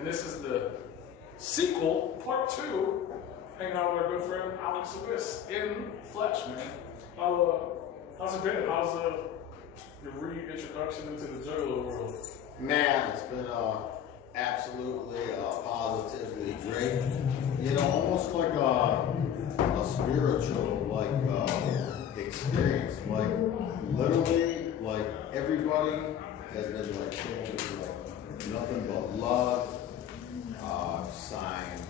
and this is the sequel, part 2, hanging out with our good friend Abbiss in flesh, man. How's it been? How's your reintroduction into the Juggalo world? Man, it's been absolutely positively great. You know, almost like a spiritual experience. Like literally, like everybody has been like showing like nothing but love. Signed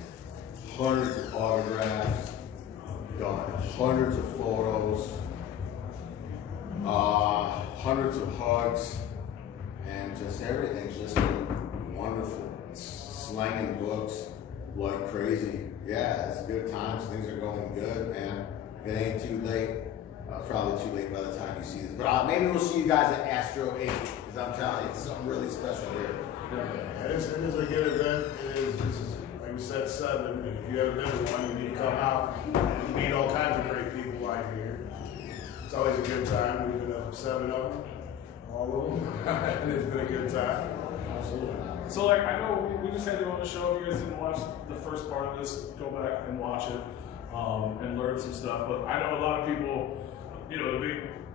hundreds of autographs, done hundreds of photos, hundreds of hugs, and just everything's just been wonderful. It's slanging books like crazy. Yeah, it's good times. Things are going good, man. It ain't too late. Probably too late by the time you see this. But maybe we'll see you guys at Astro 8, because I'm telling you, it's something really special here. Yeah, it is a good event. This is, like we said, 7. And if you haven't been to one, you need to come out. You meet all kinds of great people out here. It's always a good time. We've been up 7 of them, all of them, and it's been a good time. Absolutely. So, like, I know we just had you on the show. If you guys didn't watch the first part of this, go back and watch it and learn some stuff. But I know a lot of people, you know,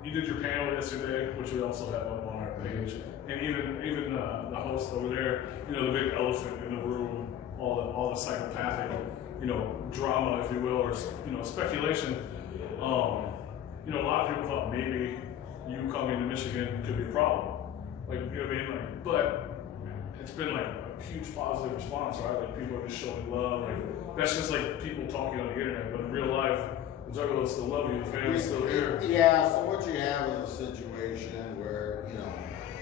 you did your panel yesterday, which we also have up on our page. And even the host over there, you know, the big elephant in the room, all the psychopathic, you know, drama, if you will, or, you know, speculation. You know, a lot of people thought maybe you coming to Michigan could be a problem. Like, you know what I mean? Like, but it's been like a huge positive response, right? Like, people are just showing love. Like, that's just like people talking on the internet, but in real life, the Juggalos still love you, the family's still here. Yeah, so what you have is a situation where, you know,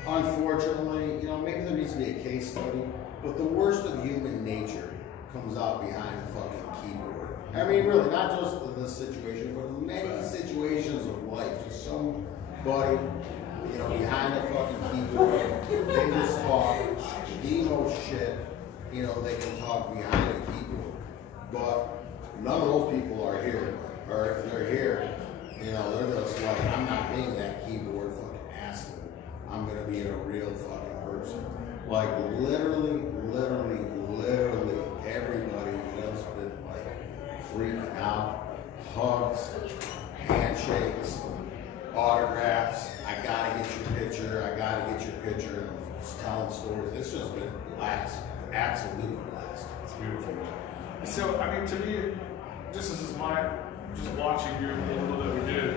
unfortunately, you know, maybe there needs to be a case study, but the worst of human nature comes out behind the fucking keyboard. I mean, really, not just in this situation, but in many situations of life. Just somebody, you know, behind the fucking keyboard, they just talk the most shit, you know, they can talk behind the keyboard. But none of those people are here. Or if they're here, you know, they're just like, I'm not being that keyboard fucking asshole. I'm gonna be a real fucking person. Like literally, everybody just been like freaking out. Hugs, handshakes, autographs. I gotta get your picture. And just telling stories. It's just been a blast. Absolute blast. It's beautiful. So, I mean, to me, just watching you, the little that we did,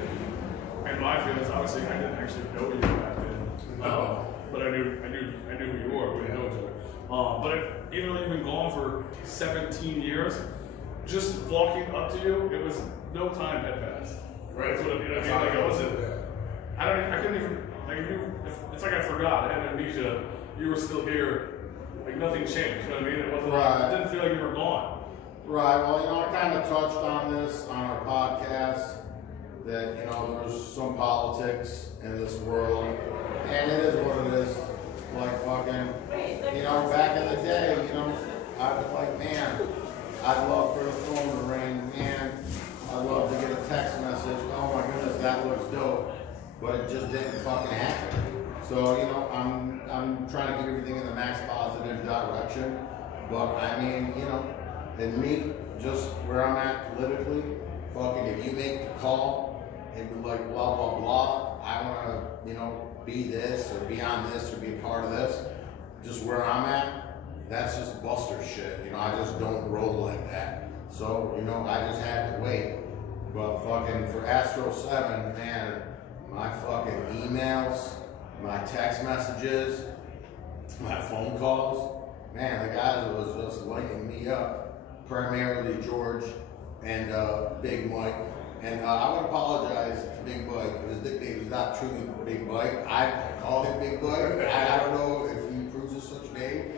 and my feelings, obviously, I didn't actually know you back then. But I knew who you were. We didn't know each other. But even though you've been gone for 17 years, just walking up to you, it was no time had passed. Right? That's what I mean. Like, I wasn't. I couldn't even. Like, it's like I forgot. I had amnesia. You were still here. Like nothing changed. You know what I mean? It wasn't. Right. It didn't feel like you were gone. Right, well, you know, I kind of touched on this on our podcast, that, you know, there's some politics in this world, and it is what it is. Like fucking, you know, back in the day, you know, I was like, man, I'd love for the phone to ring, man, I'd love to get a text message, oh my goodness, that looks dope, but it just didn't fucking happen. So, you know, I'm trying to keep everything in the max positive direction, but I mean, you know, and me, just where I'm at politically, fucking, if you make the call and be like blah blah blah, I wanna, you know, be this or be on this or be a part of this, just where I'm at, that's just buster shit. You know, I just don't roll like that. So, you know, I just had to wait. But fucking for Astro 7, man, my fucking emails, my text messages, my phone calls, man, the guys was just lighting me up. Primarily George and Big Mike. And I would apologize to Big Mike. His nickname is not truly Big Mike. I call him Big Mike. I don't know if he approves of such a name.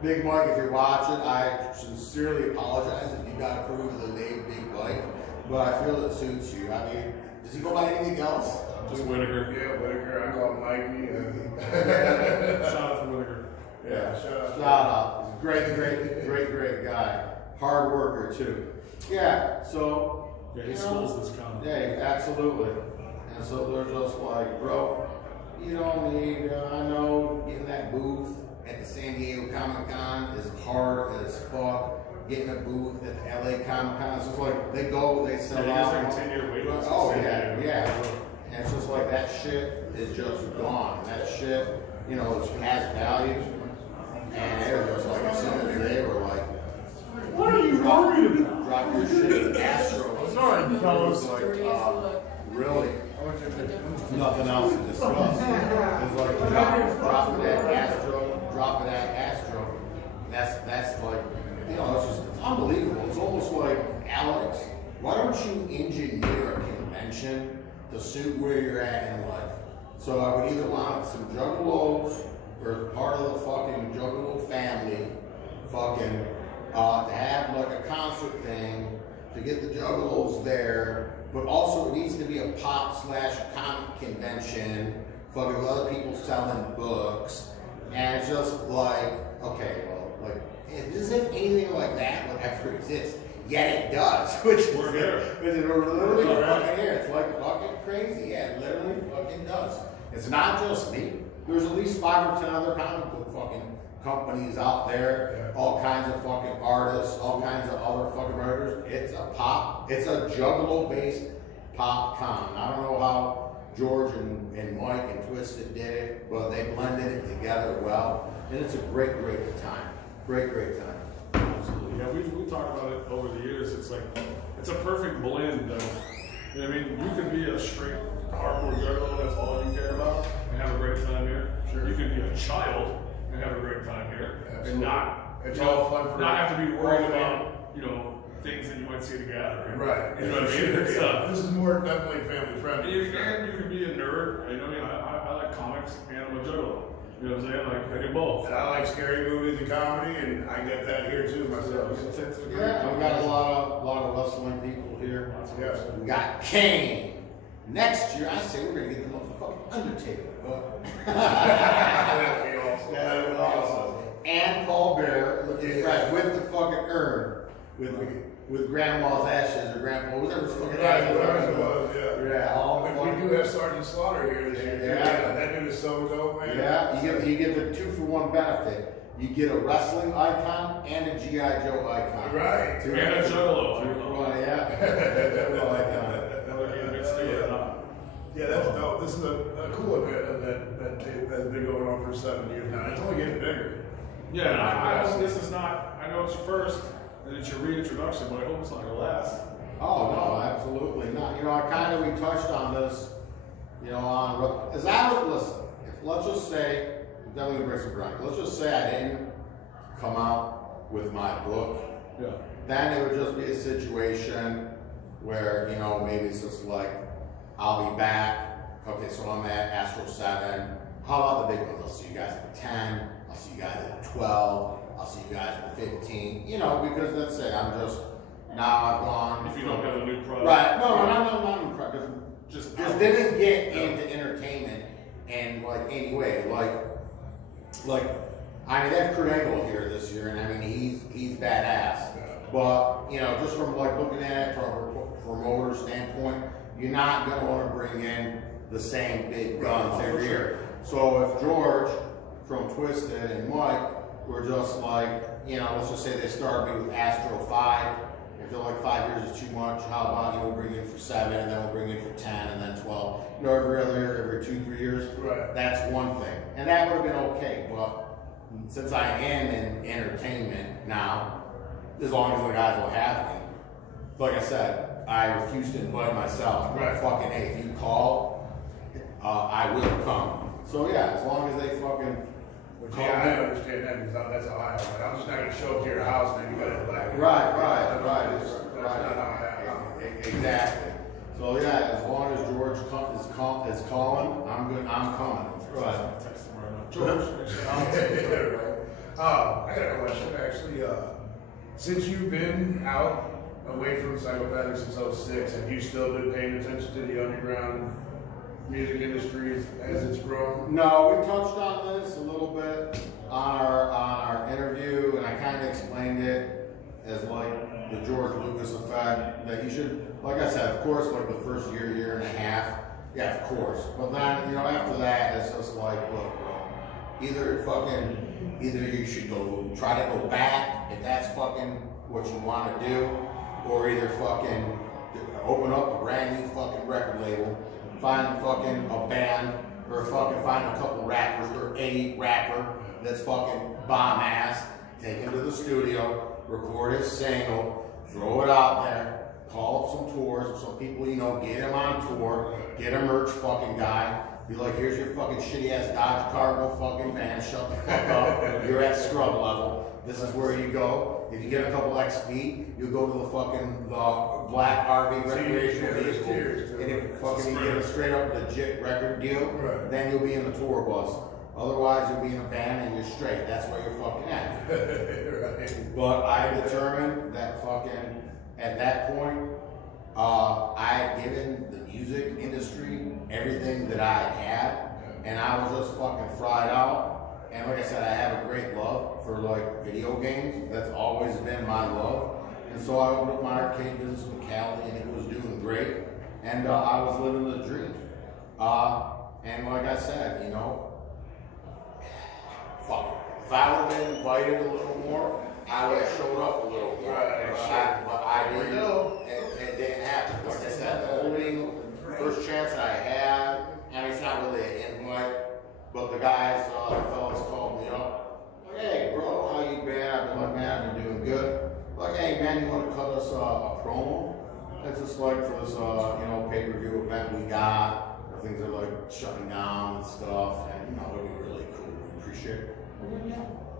Big Mike, if you're watching, I sincerely apologize if you got approved of the name Big Mike. But I feel it suits you. I mean, does he go by anything else? Just Whitaker. Yeah, Whitaker. I call him Mikey. Shout out to Whitaker. Yeah, shout out. He's a great guy. Hard worker too. Yeah, so yeah, he schools this kind. Yeah, absolutely. And so they're just like, bro, you don't need, I know, get in that booth at the San Diego Comic-Con is hard as fuck. Getting a booth at the LA Comic-Con, it's just like, they go, they sell out. It's like a 10-year wait list. Oh, yeah. And it's just like, that shit is just gone. That shit, you know, has value. And it was just like, as soon as they were like, What are you worried about? drop your shit, Astro. Sorry, fellas. Like, really? Nothing else to discuss. It's like, drop it at Astro. That's like, you know, it's unbelievable. It's almost like, Alex, why don't you engineer a convention to suit where you're at in life? So I would either want some Juggalos or part of the fucking Juggalo family fucking to have like a concert thing to get the Juggalos there, but also it needs to be a pop/comic convention fucking with other people selling books. And it's just like, okay, well, like, as if anything like that would ever exist. Yet it does, which is literally fucking here. It's like fucking crazy. Yeah, it literally fucking does. It's not just me. There's at least 5 or 10 other comic book fucking companies out there. All kinds of fucking artists, all kinds of other fucking writers. It's a Juggalo-based pop con. I don't know how George and Mike and Twiztid did it, but they blended it together well. And it's a great time. Great time. Absolutely. Yeah, we've talked about it over the years. It's like, it's a perfect blend of, you know what I mean? You can be a straight hardcore juggalo, that's all you care about, and have a great time here. Sure. You can be a child and have a great time here. Absolutely. And not, it's all fun for not have to be worried about, you know, things that you might see at a gathering. Right. You know what I mean? It's, this is more definitely family friendly. And you can be a nerd. You know, I like comics and I'm a juggalo. You know what I'm saying? Like, I do both. And I like scary movies and comedy, and I get that here too myself. Yeah, we got a lot of wrestling people here. Yes. We got Kane. Next year, I say we're gonna get the motherfucking Undertaker. That'd be awesome. That'd be awesome. And Paul Bear looking fresh with the fucking urn, with grandma's ashes or grandpa, whatever the fucking whatever it was, yeah. All we do have Sergeant Slaughter here this year. Yeah. That dude is so dope, man. Yeah, you get the 2-for-1 benefit. You get a wrestling icon and a G.I. Joe icon. Right. And a juggalo. 2-for-1, yeah. Juggalo icon. Yeah, that's dope. This is a cool event that's been going on for 7 years now. It's only getting bigger. Yeah, and I hope this is not, I know it's your first, and it's your reintroduction, but I hope it's not your last. Oh, no, absolutely not. You know, we touched on this, you know, listen, let's just say, then we bring some grind. Let's just say I didn't come out with my book. Yeah. Then it would just be a situation where, you know, maybe it's just like, I'll be back. Okay, so I'm at Astro 7. How about the big ones? I'll see you guys at 10. I'll see you guys at 12. I'll see you guys at 15. You know, because that's it. I'm just, now I've gone. If you don't have a new product. Right. No, not new product. Just didn't get into entertainment and like anyway, like I mean, they have Kurt Angle here this year, and I mean he's badass. But you know, just from like looking at it from a promoter standpoint, you're not gonna want to bring in the same big guns every year. So if George from Twiztid and Mike were just like, you know, let's just say they started me with Astro 5. If they're like 5 years is too much, how about, you know, we'll bring you in for 7, and then we'll bring you in for 10, and then 12. You know, every other year, every 2-3 years. Right. That's one thing. And that would have been okay, but since I am in entertainment now, as long as the guys will have me, like I said, I refuse to invite myself. Right. Fucking, hey, if you call, I will come. So yeah, as long as they fucking call Yeah, me. I understand that because that's how I am. Like, I'm just not gonna show up to your house and then you gotta like. Right. That's not how I am. Exactly. So yeah, as long as George is calling, I'm good. I'm coming. Right. Text him right now. George. Yeah, right. I got a question actually. Since you've been out away from Psychopathic since 2006, have you still been paying attention to the underground music industry as it's grown? No, we touched on this a little bit on our interview, and I kind of explained it as like the George Lucas effect, that you should, like I said, of course, like the first year and a half, yeah, of course. But then, you know, after that, it's just like, look, bro, either fucking either you should try to go back if that's fucking what you want to do, or either fucking open up a brand new fucking record label, find fucking a band, or fucking find a couple rappers, or a rapper that's fucking bomb ass, take him to the studio, record his single, throw it out there, call up some tours, some people you know, get him on tour, get a merch fucking guy, be like, here's your fucking shitty ass Dodge Cargo fucking van, shut the fuck up, you're at scrub level, this is where you go. If you get a couple XP, you go to the fucking black RV recreational vehicle, and if fucking you get a straight up legit record deal, then you'll be in the tour bus. Otherwise, you'll be in a van and you're straight. That's where you're fucking at. Right. But I determined that fucking, at that point, I had given the music industry everything that I had, and I was just fucking fried out. And like I said, I have a great love for like video games. That's always been my love. And so I opened up my arcade business with Cali, and it was doing great. And I was living the dream. And like I said, you know, fuck. If I would have been invited a little more, I would have showed up a little more. But I didn't. It didn't happen. Like I said, the only first chance that I had, and it's not really an invite, but the guys, the fellas called me up. Like, hey, bro, how you been? I've been like, man, I've been doing good. Like, hey, man, you want to cut us a promo? It's just like for this, you know, pay-per-view event we got. Things are like shutting down and stuff, and you know, it'd be really cool. We appreciate it.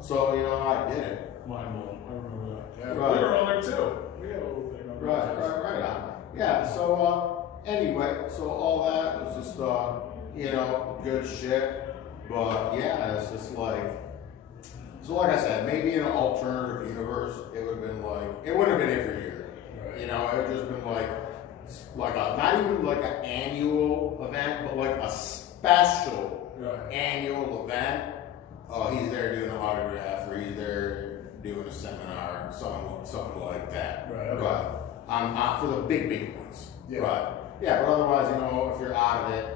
So, you know, I did it. Mind blowing. I remember that. Yeah, right. We were on there too. We had a little thing on there. Right on. Yeah, so, anyway, so all that was just, you know, good shit. But yeah, it's just like, so like I said, maybe in an alternative universe, it would have been like, it wouldn't have been every year. Right. You know, it would have just been like a, not even like an annual event, but like a special annual event. He's there doing an autograph, or he's there doing a seminar, something like that. Right. Okay. But for the big ones. Yeah. Right. Yeah, but otherwise, you know, if you're out of it,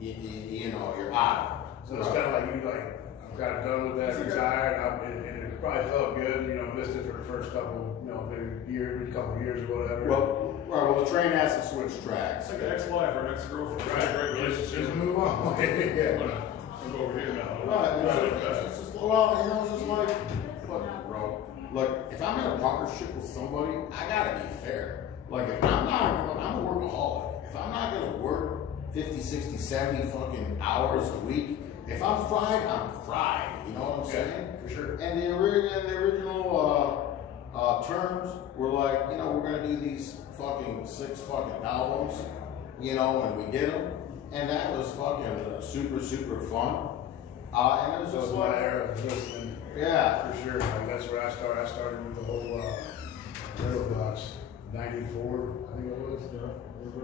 you know, you're out of it. So it's kind of like you I'm kind of done with that, retired, and it probably felt good, you know, missed it for the first couple, you know, maybe couple of years or whatever. Well, the train has to switch tracks. It's like an ex-wife or an ex-girlfriend. Right. Great relationship. Just move on. Yeah. I'm over here now. Right. It's just, well, you know, it's just like, look, bro. Look, if I'm in a partnership with somebody, I gotta be fair. Like, if I'm a workaholic. If I'm not gonna work 50, 60, 70 fucking hours a week, if I'm fried, I'm fried. You know what I'm saying? For sure. And the original terms were like, you know, we're gonna do these fucking 6 fucking albums, you know, and we did them, and that was fucking super fun. And it was just my era of listening. Yeah, for sure. Like, that's where I started. I started with the whole Little Box, 94, I think it was.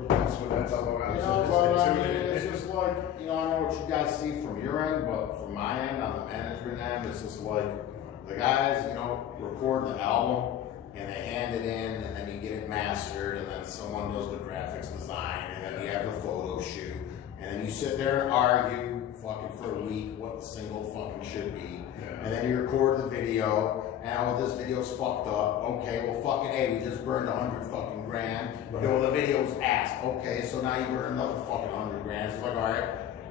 That's what that's all about. You know, but I mean, it's just like, you know, I know what you guys see from your end, but from my end, on the management end, it's just like the guys, you know, record the album and they hand it in, and then you get it mastered, and then someone does the graphics design, and then you have the photo shoot, and then you sit there and argue fucking for a week what the single fucking should be, and then you record the video. And oh, this video's fucked up. Okay, well, fucking hey, we just burned 100 fucking grand. Okay, well, the video's ass. Okay, so now you burn another fucking 100 grand. It's like, all right,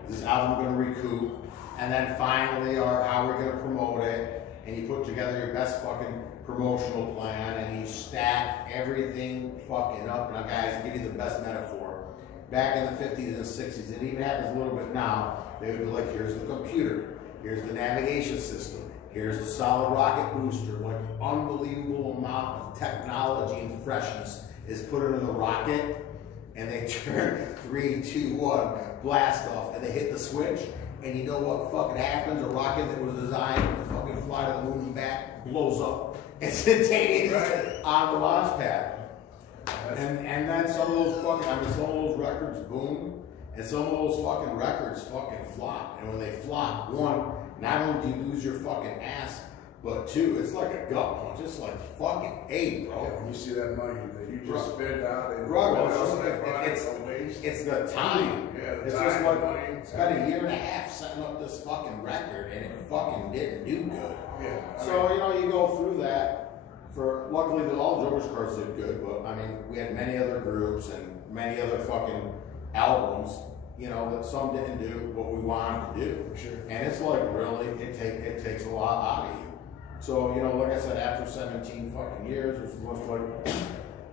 is this album gonna recoup? And then finally, how we're gonna promote it? And you put together your best fucking promotional plan, and you stack everything fucking up. Now, guys, I'll give you the best metaphor. Back in the 50s and 60s, it even happens a little bit now. They would be like, here's the computer, here's the navigation system. Here's the solid rocket booster, like unbelievable amount of technology and freshness is put into the rocket, and they turn 3, 2, 1, blast off, and they hit the switch, and you know what fucking happens? A rocket that was designed to fucking fly to the moon and back blows up instantaneously on the launch pad. And then some of those records boom, and some of those fucking records fucking flop. And when they flop, one, not only do you lose your fucking ass, But two, it's like a gut punch. It's like fucking A, bro. Yeah, when you see that money that you just spent out and it's the time. Yeah, it's time, just like money. it's got a year and a half setting up this fucking record, and it fucking didn't do good. Yeah. So you know, you go through that. For luckily, all Joker's cards did good, but I mean, we had many other groups and many other fucking albums. You know, that some didn't do what we wanted to do. Sure. And it's like really, it takes a lot out of you. So, you know, like I said, after 17 fucking years, it was like,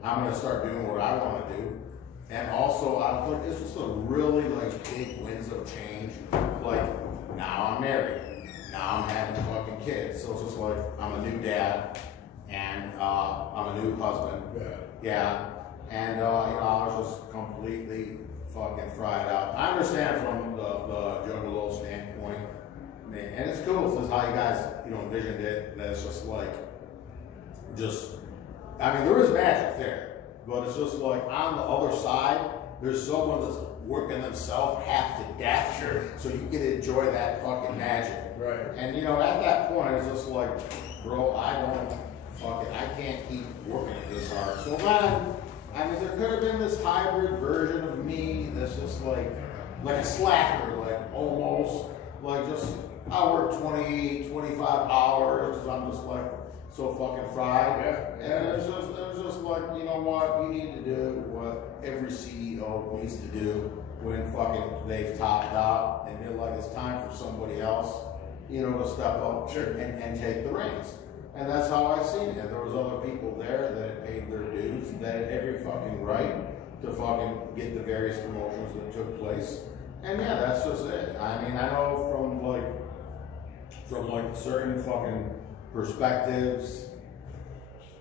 I'm going to start doing what I want to do. And also, I was like, it's just a really, like, big winds of change. Like, now I'm married. Now I'm having fucking kids. So it's just like, I'm a new dad. And I'm a new husband. Yeah. And, you know, I was just completely fucking fried out. I understand from the Juggalo standpoint. And it's cool. This is how you guys, you know, envisioned it. That it's just like, I mean, there is magic there, but it's just like on the other side, there's someone that's working themselves half to death. Sure. So you can enjoy that fucking magic. Right. And you know, at that point, it's just like, bro, I can't keep working it this hard. So then, I mean, there could have been this hybrid version of me that's just like a slacker, like almost, like just, I work 20, 25 hours, because I'm just like so fucking fried. Yeah. And it was just like, you know what, you need to do what every CEO needs to do when fucking they've topped out and they're like, it's time for somebody else, you know, to step up and take the reins. And that's how I seen it. There was other people there that had paid their dues, that had every fucking right to fucking get the various promotions that took place. And yeah, that's just it. I mean, I know from like certain fucking perspectives,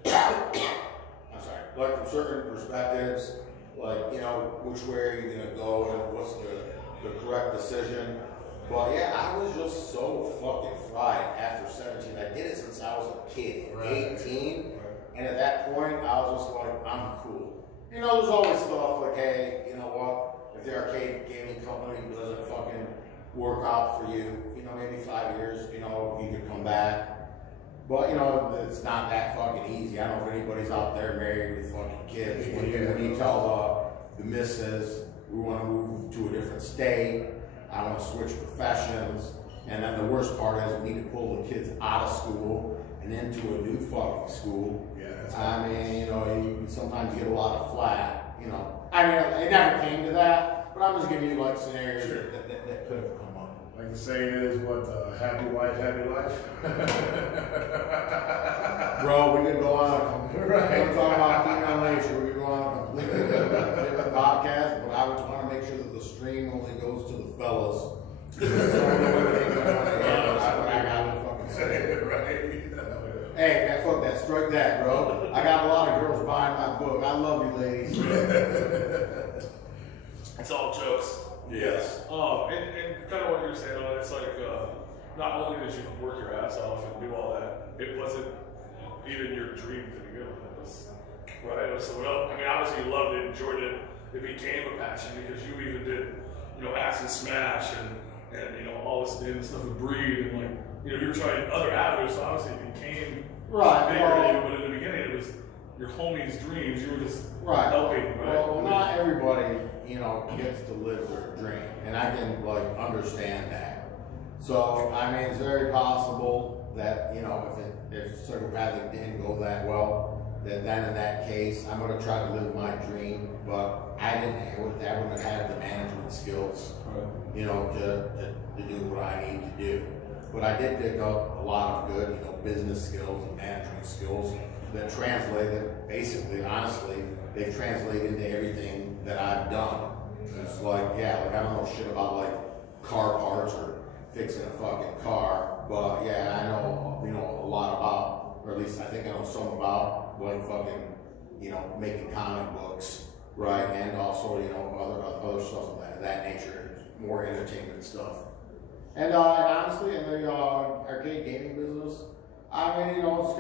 like from certain perspectives, like, you know, which way are you gonna go and what's the correct decision. But yeah, I was just so fucking fried after 17. I did it since I was a kid, 18. And at that point, I was just like, I'm cool. You know, there's always stuff like, hey, you know what? If the arcade gaming company doesn't fucking work out for you, you know, maybe 5 years, you know, you could come back. But, you know, it's not that fucking easy. I don't know if anybody's out there married with fucking kids. When you tell the missus, we want to move to a different state, I want to switch professions, and then the worst part is we need to pull the kids out of school and into a new fucking school. Yeah, I mean, you know, you sometimes get a lot of flack, you know. I mean, it never came to that, but I'm just giving you like scenarios that could have come up. Like the saying is, what, happy wife, happy life? Bro, we could go on. We're talking about female nature. We could go on a completely different podcast, but I would want to make sure that the stream only goes to the fellas. That's the only way they can what I got to fucking say. Right. Hey, man, fuck that. Strike that, bro. I got a lot of girls buying my book. I love you, ladies. It's all jokes. Yes. And kind of what you're saying, it's like, not only did you work your ass off and do all that, it wasn't even your dream to begin with. It was, right? It was someone else. I mean, obviously you loved it, enjoyed it. It became a passion because you even did, you know, Acid Smash and you know, all this stuff with Breed and like, you know, you were trying other avenues, so obviously it became bigger than you, but in the beginning it was your homie's dreams. You were just helping, right? Well, not everybody, you know, gets to live their dream, and I can like understand that. So I mean, it's very possible that, you know, if Psychopathic didn't go that well, that then in that case I'm going to try to live my dream, but I wouldn't have the management skills, you know, to do what I need to do. But I did pick up a lot of good, you know, business skills and management skills that translated, basically, honestly, they've translated into everything that I've done. It's like, yeah, like I don't know shit about like car parts or fixing a fucking car, but yeah, I know, you know, a lot about, or at least I think I know some about like fucking, you know, making comic books, right? And also, you know, other stuff of that nature, more entertainment stuff. And honestly, in the arcade gaming business, I mean, you know, it's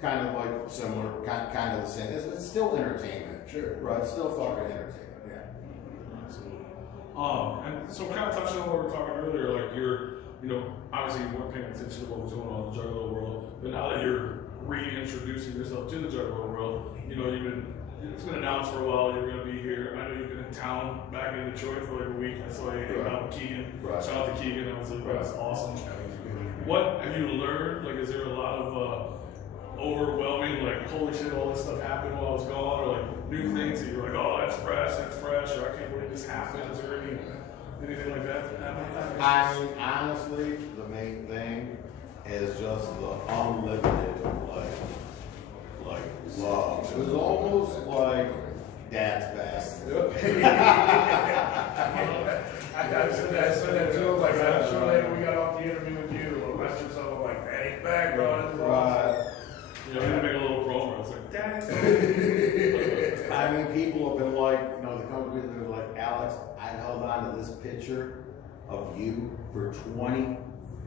kind of like similar, kind of the same. It's still entertainment, Sure. Right? It's still fucking entertainment, yeah. Absolutely. And so kind of touching on what we were talking earlier, like your you know, obviously you weren't paying attention to what was going on in the Juggalo world, but now that you're reintroducing yourself to the Juggalo world, you know, it's been announced for a while you're going to be here. I know you've been in town back in Detroit for like a week. I saw you hanging out with Keegan. Right. Shout out to Keegan. I was like, that's awesome. What have you learned? Like, is there a lot of overwhelming, like, holy shit, all this stuff happened while I was gone, or like new things that you're like, oh, that's fresh, or I can't believe this happened? Is there anything like that happening? I mean, honestly, the main thing is just the unlimited, like love. It was almost like Dad's best. I said that too. Like, I'm sure later we got off the interview with you. I said something like, Daddy's back, bro. Right. You know, we had to make a little promo. It's like, Daddy's back. I mean, people have been like, you know, the company, they're like, Alex, I held on to this picture of you for 20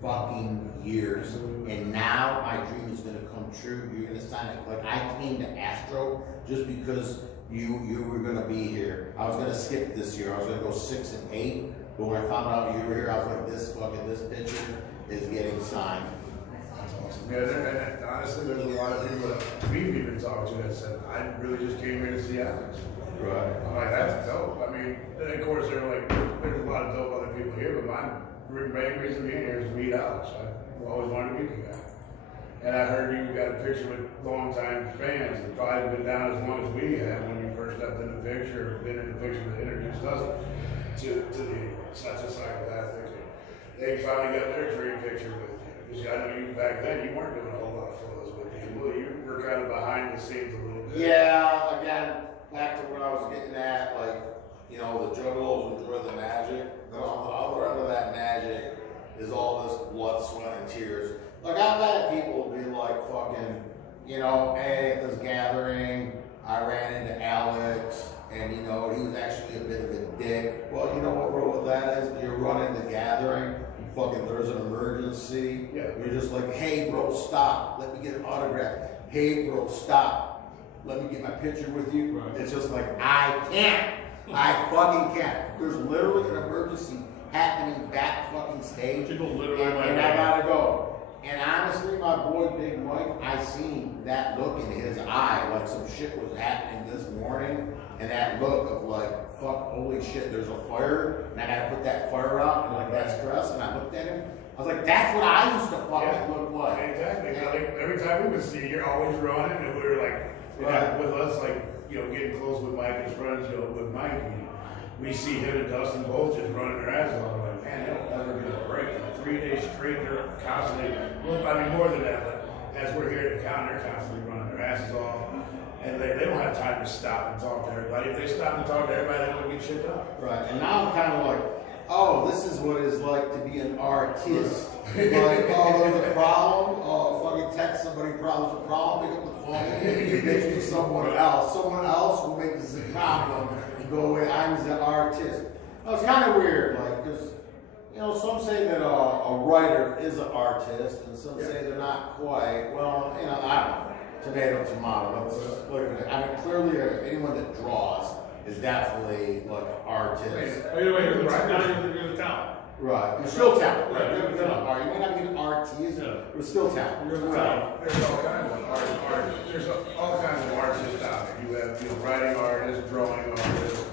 fucking years, and now my dream is gonna come true. You're gonna sign it. Like, I came to Astro just because you were gonna be here. I was gonna skip this year. I was gonna go 6 and 8, but when I found out you were here, I was like, this picture is getting signed. That's awesome. Yeah, and honestly, there's a lot of people that we've even talked to that said, I really just came here to see Alex. Right. I'm like, that's dope. I mean, and of course, there's a lot of dope other people here, but my main reason being here is to meet Alex. I always wanted to meet the guy. And I heard you got a picture with longtime fans that probably been down as long as we have when you first stepped in the picture, or been in the picture that introduced us to the such a psychopathic. They finally got their dream picture with you. Because I know you back then, you weren't doing a whole lot of photos with people. You were kind of behind the scenes a little bit. Yeah, again, back to what I was getting at, like, you know, the juggalos enjoy the magic. Then on the other end of that magic is all this blood, sweat, and tears. Like, I've had people be like, fucking, you know, hey, at this gathering, I ran into Alex, and, you know, he was actually a bit of a dick. Well, you know what that is? You're running the gathering, fucking, there's an emergency. Yeah. You're just like, hey, bro, stop. Let me get an autograph. Hey, bro, stop. Let me get my picture with you. Right. It's just like, I can't. I fucking can't. There's literally an emergency happening back fucking stage. People literally and I gotta go. And honestly, my boy Big Mike, I seen that look in his eye, like some shit was happening this morning, and that look of like, fuck, holy shit, there's a fire, and I gotta put that fire out, and like that stress, and I looked at him, I was like, that's what I used to fucking look like. Exactly. Like, every time we would see you, you're always running, and we were like, Right. with us, like, you know, getting close with Mike and his friends, you know, with Mike, we see him and Dustin both just running their asses off. Like, man, they don't ever get a break. 3 days straight, they're constantly, well, I mean, more than that, but as we're here at the counter, they're constantly running their asses off. And they don't have time to stop and talk to everybody. If they stop and talk to everybody, they don't get shit done. Right, and now I'm kind of like, oh, this is what it's like to be an artist. Like, oh, there's a problem. Oh, fucking text somebody, problem's a problem. Pick up the phone, bitch to someone else. Someone else will make this a problem and go away. I'm the artist. No, it's kind of weird, like, because, you know, some say that a writer is an artist, and some say they're not quite. Well, you know, I don't know. Tomato, tomato. Let's look at it. I mean, clearly, anyone that draws is definitely like an artist. Wait, you're the talent. Right. You're still talented. Right. You may not be an artist, but still talented. You're the talent. There's all kinds of artists. There's all kinds of artists out there. You have, you know, writing artists, drawing artists,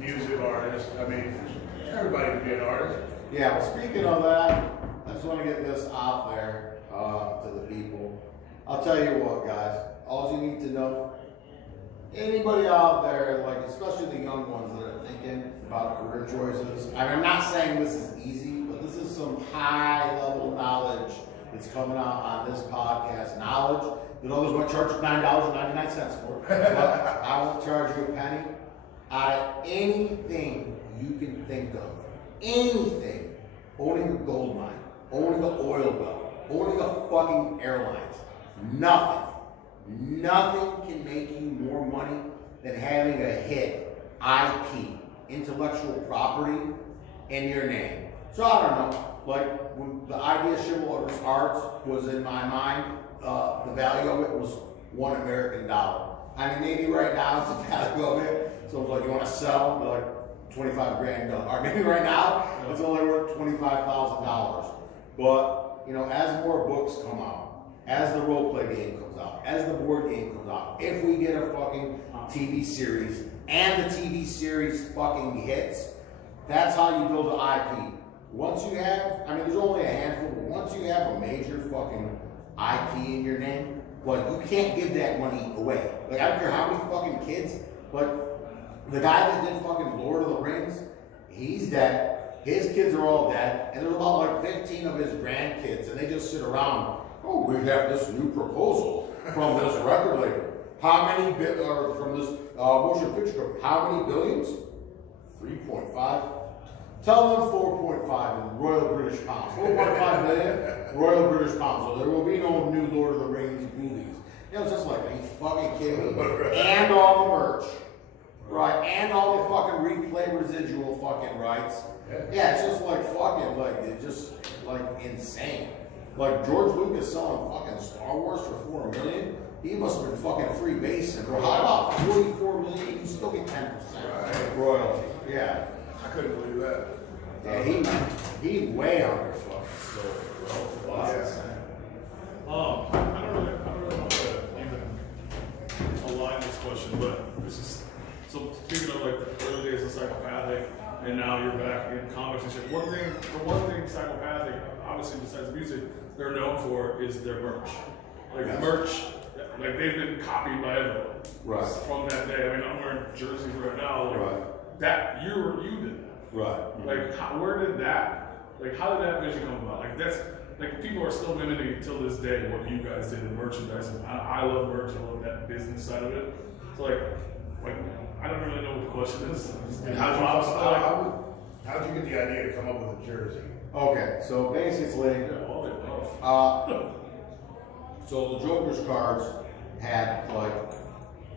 music artists. I mean, everybody can be an artist. Yeah. Well, speaking of that, I just want to get this out there to the people. I'll tell you what, guys. All you need to know. Anybody out there, like especially the young ones that are thinking about career choices. I mean, I'm not saying this is easy, but this is some high-level knowledge that's coming out on this podcast. Knowledge that others might charge $9.99 for, but I won't charge you a penny. Out of anything you can think of, anything, owning a gold mine, owning an oil well, owning a fucking airline, nothing can make you more money than having a hit IP, intellectual property, in your name. So I don't know, like when the idea of chivalrous arts was in my mind, the value of it was $1 American. I mean, maybe right now it's the value of it. So it's like, you want to sell? They're like, 25 grand. I mean, right now, it's only worth $25,000. But, you know, as more books come out, as the role play game comes out, as the board game comes out, if we get a fucking TV series and the TV series fucking hits, that's how you build an IP. Once you have, I mean, there's only a handful, but once you have a major fucking IP in your name, like, you can't give that money away. Like, I don't care how many fucking kids, but the guy that did fucking Lord of the Rings, he's dead. His kids are all dead, and there's about like 15 of his grandkids, and they just sit around. Oh, we have this new proposal from this record label. How many from this motion picture company? How many billions? 3.5. Tell them 4.5 in Royal British pounds. 4.5 million Royal British pounds. So there will be no new Lord of the Rings movies. You know, it's just like, are you fucking kidding me? And all the merch, right? And all the fucking replay residual fucking rights. Yeah, it's just like fucking, like, it's just like insane. Like George Lucas selling fucking Star Wars for $4 million. He must have been fucking freebasing. Bro, how about $44 million? You still get 10% royalty. Yeah, I couldn't believe that. Yeah, he way under fucking story, bro. Yeah. I don't really know how to even align this question, but this is so speaking of like the early days of Psychopathic, and now you're back in comics and shit. The one thing Psychopathic, obviously besides music, they're known for is their merch. Like merch, like they've been copied by everyone. Right. From that day. I mean, I'm wearing jerseys right now. Like, right. That you did that. Right. Like, where did that? Like, how did that vision come about? Like, that's like people are still mimicking till this day what you guys did in merchandising. I love merch. I love that business side of it. So like I don't really know what the question is. How'd you get the idea to come up with a jersey? Okay, so basically, All the above. so the Joker's cards had like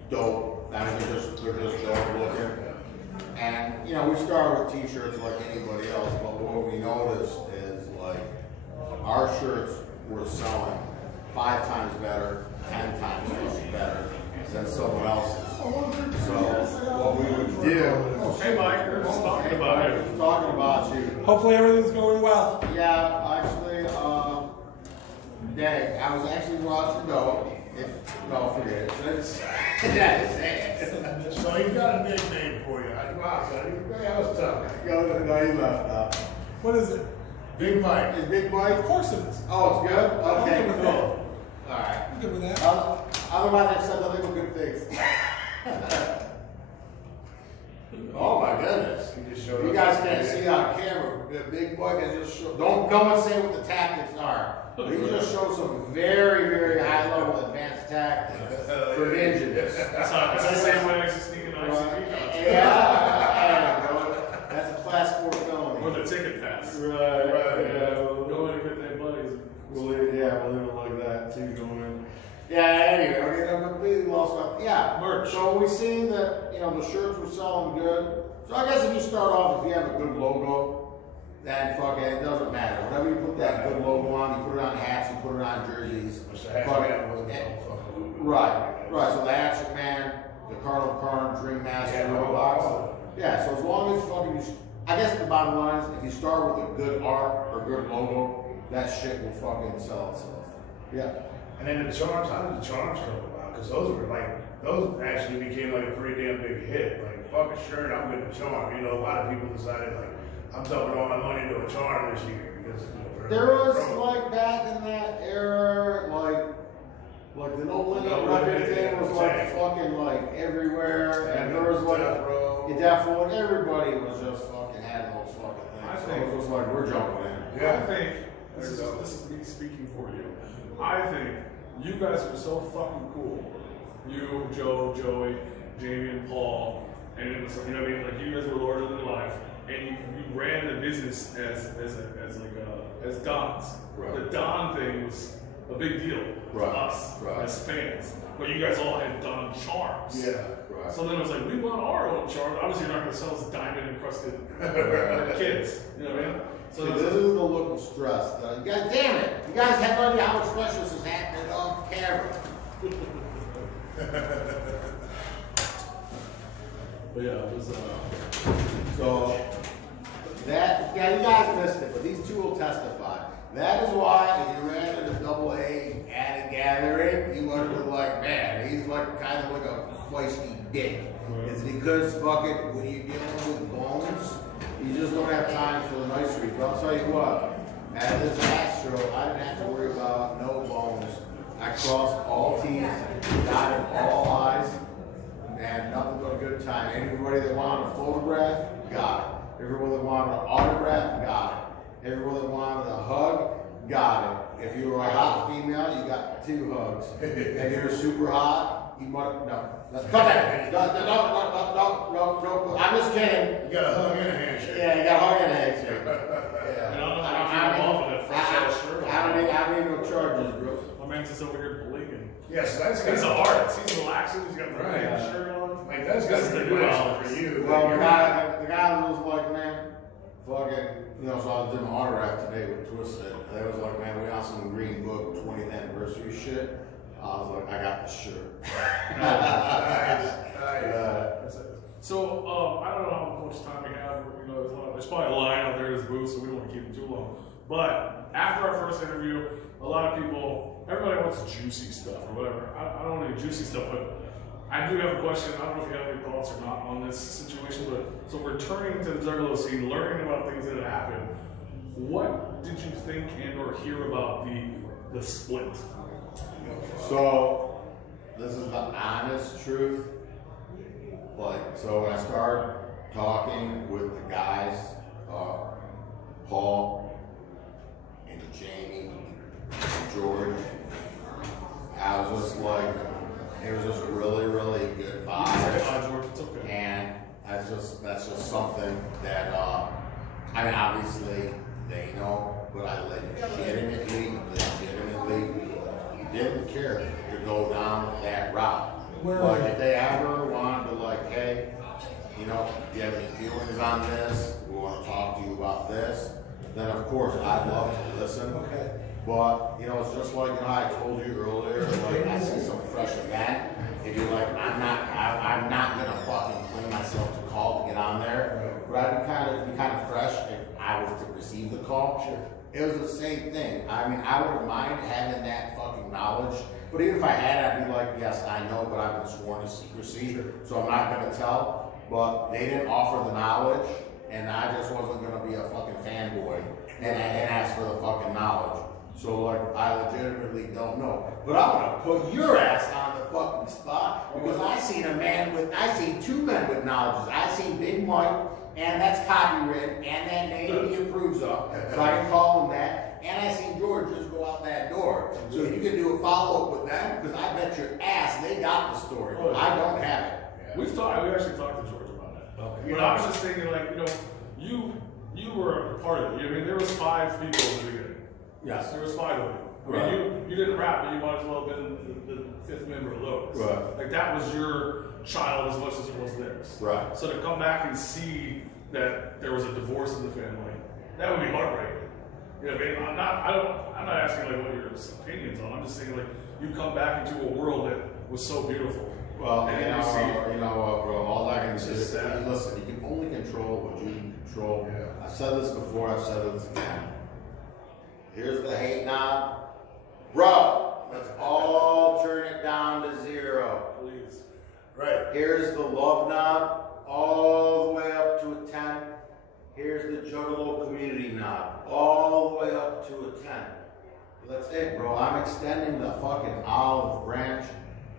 dope. I mean, they're just dope looking. And you know, we started with T-shirts like anybody else, but what we noticed is like our shirts were selling 5 times better, 10 times better than someone else's. So what we would do. Hey Mike, we're just talking about you. Talking about you. Hopefully everything's going well. Yeah, actually, dang, I was actually about to go. No, forget it. So he's got a nickname for you. Wow, son, that was tough. No, he left now. What is it? Big Mike. Is Big Mike? Of course it is. Oh, it's good? Okay, I'm good with cool. Alright. I'm good with that. Otherwise, I've said nothing but good things. Oh my goodness. He just showed You up. guys can't see on camera. Big Boy can just show. Don't no one say what the tactics are. He just showed some very, very high level advanced tactics for ninjas. It's the same way I used to sneak in ICP. Yeah. That's a class 4 felony. Or the ticket pass. Right. Yeah. Go in and get their buddies. We'll leave it like that too, going in. Yeah, anyway, okay, I'm completely lost up. Yeah, Merch. So we seen that, you know, the shirts were selling good. So I guess if you start off, if you have a good logo, then fuck it doesn't matter. Whenever you put that good logo on, you put it on hats, you put it on jerseys. Right. So the Action Man, the Cardinal Karn, Dream Master, Roblox. Yeah, so as long as fucking I guess the bottom line is if you start with a good art or good logo, that shit will fucking sell itself. Yeah. And then the charms, how did the charms come about? Because those actually became like a pretty damn big hit. Like, fuck a shirt, I'm getting a charm. You know, a lot of people decided, like, I'm dumping all my money into a charm this year. Because, there was, like, back in that era, like the No Limit record thing was, like, fucking, like, everywhere. And there was, like, Death Row, everybody was just fucking had those fucking things. I So think it was like, we're jumping in. I think this is me speaking for you. I think you guys were so fucking cool. You, Joe, Joey, Jamie, and Paul, and it was, you know what I mean? Like, you guys were larger than life, and you ran the business as Dons. Right. The Don thing was a big deal to us as fans. But you guys all had Don charms. Yeah. Right. So then it was like, we want our own charms. Obviously, you're not going to sell us diamond encrusted kids. You know what I mean? So this is the look of stress. God damn it! You guys have no idea how much stress this is happening off camera. But yeah, it was. So that, yeah, you guys missed it, but these two will testify. That is why if you ran to the AA at a gathering, you would have been like, man, he's like kind of like a feisty dick. Right. It's because fucking when you're dealing with bones, you just don't have time for the nice read. But I'll tell you what, at this Astro, I didn't have to worry about no bones. I crossed all T's, dotted all I's, and nothing but a good time. Anybody that wanted a photograph, got it. Everyone that wanted an autograph, got it. Everyone that wanted a hug, got it. If you were a hot female, you got 2 hugs. If you're super hot, you might, no. Let's cut that. No. I'm just kidding. You got a hug and a handshake. Yeah, you got a hug and a handshake. And I don't know how you off with that fresh ass shirt on. I don't need no charges, bro. My man's just over here blinking. Yes, that's He's an artist. He's relaxing. He's got a Right. shirt on. like that's This got is to the be new nice Alex. for you. Well, Like, the guy was like, man, fucking, you know, so I was doing my autograph today with Twiztid. They was like, man, we on some Green Book 20th anniversary shit. I was like, I got the shirt. nice. So I don't know how much time we have. You know, there's probably a line out there in this booth, so we don't want to keep it too long. But after our first interview, a lot of people, everybody wants juicy stuff or whatever. I don't want any juicy stuff, but I do have a question. I don't know if you have any thoughts or not on this situation, but so we're turning to the Juggalo scene, learning about things that have happened. What did you think and or hear about the split? So, this is the honest truth. Like, so when I started talking with the guys, Paul and Jamie and George, I was just like, it was just really, really good vibe. George, it's okay. And that's just something that, I mean, obviously they know, but I legitimately didn't care to go down that route. Like, if they ever wanted to, like, hey, you know, do you have any feelings on this? We want to talk to you about this. Then, of course, I'd love to listen. Okay. But, you know, it's just like, you know, I told you earlier, like, I see some fresh event. If you're like, I'm not gonna fucking bring myself to call to get on there. But I'd be kind of fresh if I was to receive the call. Sure. It was the same thing. I mean, I wouldn't mind having that fucking knowledge. But even if I had, I'd be like, yes, I know, but I've been sworn to secrecy, so I'm not gonna tell. But they didn't offer the knowledge, and I just wasn't gonna be a fucking fanboy and ask for the fucking knowledge. So, like, I legitimately don't know. But I'm gonna put your ass on the fucking spot because I seen two men with knowledges. I seen Big Mike, and that's copywritten, and that name he approves of, so I can call him that. And I seen George just go out that door. So you can do a follow-up with them, because I bet your ass they got the story. I don't have it. We actually talked to George about that. Okay. But I was just thinking, like, you know, you were a part of it. I mean, there was 5 people in the beginning. Yes. There was 5 of you. I mean, Right. you didn't rap, but you might as well have been the 5th member of Lotus. Right. Like, that was your child as much as it was theirs. Right. So to come back and see that there was a divorce in the family, that would be heartbreaking. You know what I mean? I'm not asking like what your opinions on. I'm just saying like you come back into a world that was so beautiful. Well, and you then know what, bro, all I can say is, sad. listen, you can only control what you can control. Yeah. I've said this before, I've said this again. Here's the hate knob. Bro, let's all turn it down to 0. Please. Right. Here's the love knob, all the way up to a 10. Here's the Juggalo community knob, all the way up to a 10. That's it, bro. I'm extending the fucking olive branch,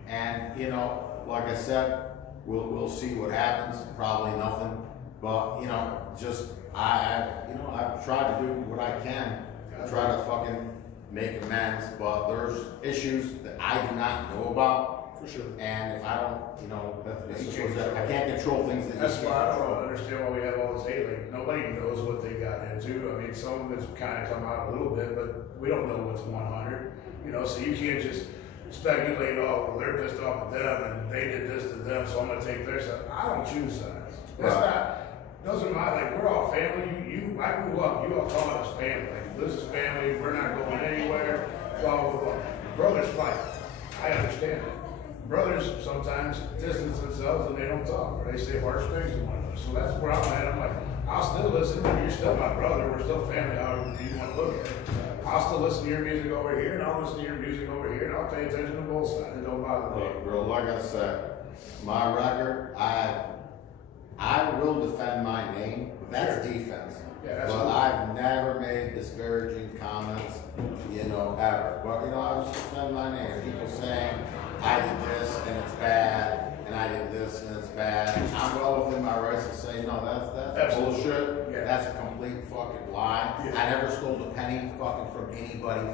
and you know, like I said, we'll see what happens. Probably nothing, but you know, just I've tried to do what I can. I try to fucking make amends, but there's issues that I do not know about. For sure. And if I don't, you know, that's just what I can't control things that That's you why I can't don't control. understand why we have all this hate. Like, nobody knows what they got into. I mean, some of it's kind of come out a little bit, but we don't know what's 100. You know, so you can't just speculate, oh, well, they're pissed off at them and they did this to them, so I'm going to take their side. I don't choose sides. That's doesn't matter. Like, we're all family. I grew up, you all call us family. Like, this is family. We're not going anywhere. Blah, blah, blah. Brothers fight. I understand that. brothers sometimes distance themselves and they don't talk, or they say harsh things to one another. So that's where I'm at. I'm like, I'll still listen. You're still my brother. We're still family, however you want to look at it. I'll still listen to your music over here, and I'll listen to your music over here, and I'll pay attention to both sides. It don't bother me. Look, bro, like I said, my record, I will defend my name, but that's defense. Yeah, that's but cool. I've never made disparaging comments, you know, ever. But, you know, I just defend my name. People saying, I did this and it's bad, and I did this and it's bad. I'm well within my rights to say, no, that's bullshit. Yeah. That's a complete fucking lie. Yeah. I never stole a penny fucking from anybody,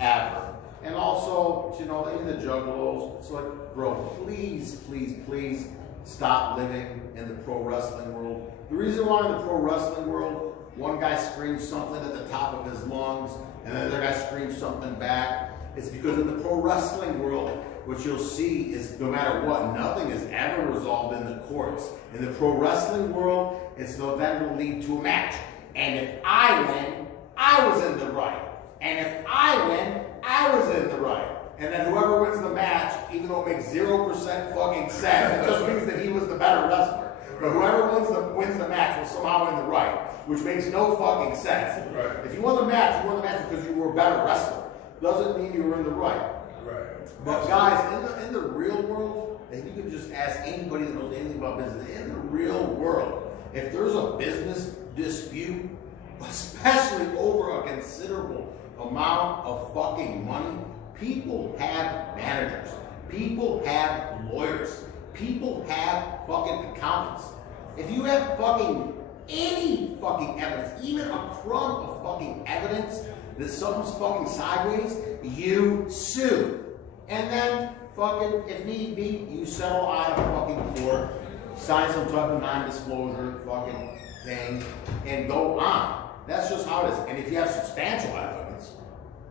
ever. And also, you know, even the Juggalos, it's like, bro, please, please, please stop living in the pro wrestling world. The reason why in the pro wrestling world, one guy screams something at the top of his lungs, and the other guy screams something back, is because in the pro wrestling world, what you'll see is no matter what, nothing is ever resolved in the courts. In the pro wrestling world, it's the event will lead to a match. And if I win, I was in the right. And if I win, I was in the right. And then whoever wins the match, even though it makes 0% fucking sense, it just means that he was the better wrestler. But whoever wins the match will somehow in the right, which makes no fucking sense. Right. If you won the match, you won the match because you were a better wrestler. Doesn't mean you were in the right. Right. But guys, in the real world, and you can just ask anybody that knows anything about business, in the real world, if there's a business dispute, especially over a considerable amount of fucking money, people have managers, people have lawyers, people have fucking accountants. If you have fucking any fucking evidence, even a crumb of fucking evidence that something's fucking sideways, you sue. And then fucking, if need be, you settle out of fucking court, sign some type of non-disclosure fucking thing, and go on. That's just how it is. And if you have substantial evidence,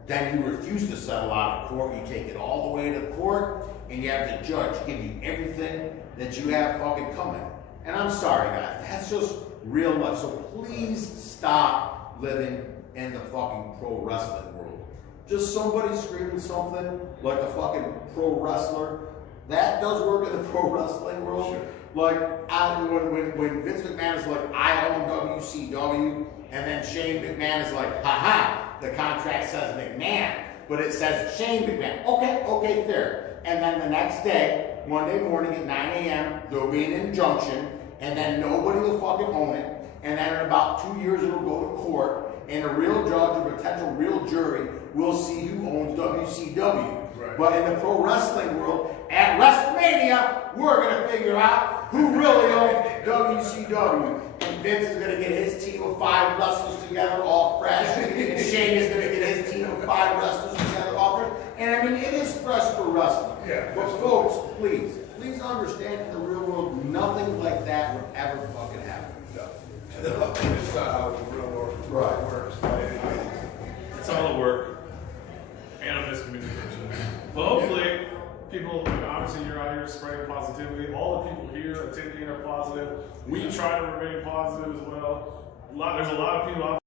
then you refuse to settle out of court. You take it all the way to court, and you have the judge give you everything that you have fucking coming. And I'm sorry, guys, that's just real life. So please stop living in the fucking pro wrestling world. Just somebody screaming something like a fucking pro wrestler, that does work in the pro wrestling world. Sure. Like, when Vince McMahon is like, I own WCW, and then Shane McMahon is like, haha, the contract says McMahon, but it says Shane McMahon. Okay, fair. And then the next day, Monday morning at 9 a.m., there'll be an injunction, and then nobody will fucking own it, and then in about 2 years it'll go to court, and a real judge or potential real jury will see who owns WCW. Right. But in the pro wrestling world, at WrestleMania, we're going to figure out who really owns WCW. And Vince is going to get his team of 5 wrestlers together all fresh. And Shane is going to get his team of 5 wrestlers together all fresh. And I mean, it is fresh for wrestling. Yeah. But folks, please understand in the real world, nothing like that would ever fucking happen. No. It's not how the real world works. It's all a work and a miscommunication. But hopefully, people, obviously you're out here spreading positivity. All the people here attending are positive. We try to remain positive as well. There's a lot of people out